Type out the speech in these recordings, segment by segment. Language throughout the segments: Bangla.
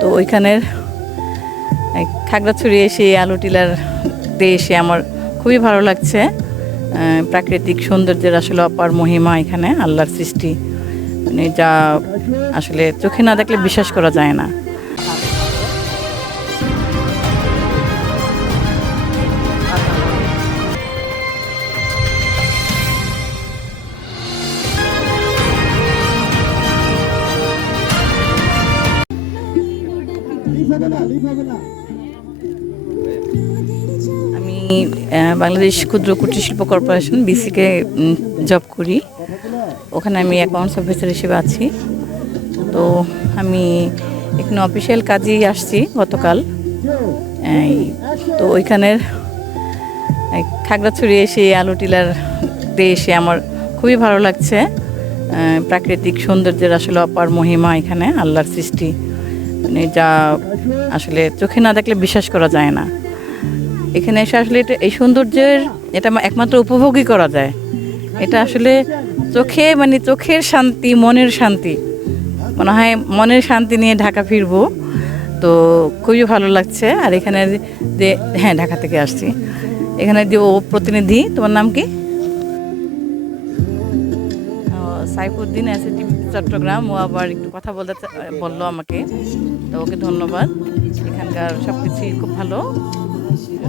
তো ওইখানের খাগড়াছড়ি এসে আলু টিলার দিয়ে এসে আমার খুবই ভালো লাগছে। প্রাকৃতিক সৌন্দর্যের আসলে অপার মহিমা এখানে, আল্লাহর সৃষ্টি, মানে যা আসলে চোখে না দেখলে বিশ্বাস করা যায় না। আমি বাংলাদেশ ক্ষুদ্র কুটির শিল্প কর্পোরেশন বিসিকে জব করি, ওখানে আমি অ্যাকাউন্টস অফিসার হিসেবে আছি। তো আমি এখানে অফিসিয়াল কাজেই আসছি গতকাল। তো ওইখানের খাগড়াছড়ি এসে আলু টিলার দিয়ে এসে আমার খুবই ভালো লাগছে। প্রাকৃতিক সৌন্দর্যের আসলে অপার মহিমা এখানে, আল্লাহর সৃষ্টি, মানে যা আসলে চোখে না দেখলে বিশ্বাস করা যায় না। এখানে এসে আসলে এই সৌন্দর্যের এটা একমাত্র উপভোগই করা যায়। এটা আসলে চোখে, মানে চোখের শান্তি, মনের শান্তি, মনে হয় মনের শান্তি নিয়ে ঢাকা ফিরবো। তো খুবই ভালো লাগছে। আর এখানে যে, হ্যাঁ, ঢাকা থেকে আসছি। এখানে যে ও প্রতিনিধি, তোমার নাম কি? সাইফুদ্দিন, এসএসটি চট্টগ্রাম। ও আবার একটু কথা বললো আমাকে, তো ওকে ধন্যবাদ। এখানকার সব কিছুই খুব ভালো,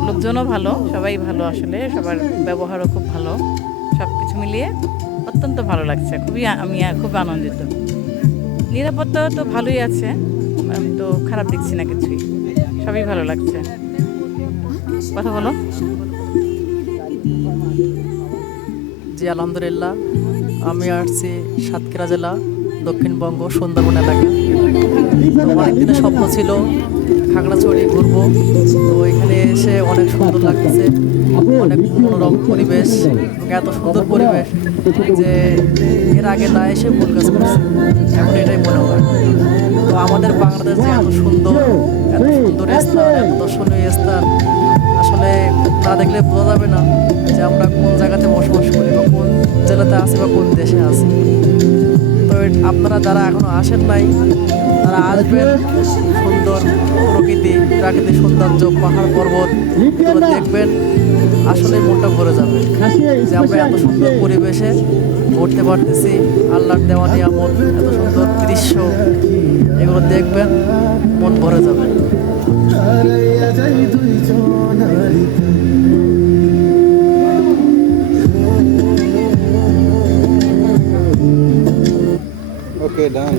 লোকজনও ভালো, সবাই ভালো, আসলে সবার ব্যবহারও খুব ভালো। সব কিছু মিলিয়ে অত্যন্ত ভালো লাগছে, আমি খুব আনন্দিত। নিরাপত্তা তো ভালোই আছে, আমি তো খারাপ দেখছি না কিছুই, সবই ভালো লাগছে। কথা বলো। জি আলহামদুলিল্লাহ, আমি আসছি সাতক্ষীরা জেলা, দক্ষিণবঙ্গ, সুন্দরবন এলাকা। অনেকদিনের স্বপ্ন ছিল খাগড়াছড়ি ঘুরবো, তো এখানে এসে অনেক সুন্দর লাগতেছে, অনেক মনোরম পরিবেশ, এত সুন্দর পরিবেশ যে এর আগে না এসে ভুল কাজ করছে, এখন এটাই মনে হয়। তো আমাদের বাংলাদেশ যে এত সুন্দর স্থান, এত দর্শনীয় স্থান, আসলে না দেখলে বোঝা যাবে না যে আমরা কোন জায়গাতে বসবাস করি, বা কোন জেলাতে আছি, বা কোন দেশে আছি। তো আপনারা যারা এখনো আসেন নাই, তারা আসবেন। সুন্দর প্রকৃতি, প্রাকৃতিক সৌন্দর্য, পাহাড় পর্বত দেখবেন, আসলে মনটা ভরে যাবে যে আমরা এত সুন্দর পরিবেশে ঘুরতে পারতেছি। আল্লাহর দেওয়া নিয়ামত, এত সুন্দর দৃশ্য, এগুলো দেখবেন, মন ভরে যাবে। Okay, done.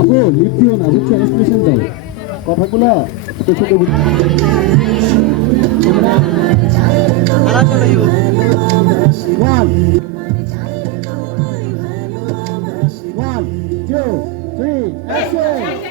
আপু লিপ দিও না, বুঝছো? এক্সপ্রেশন দাও, কথাগুলো ছোট ছোট। 1 2 3 অ্যাকশন।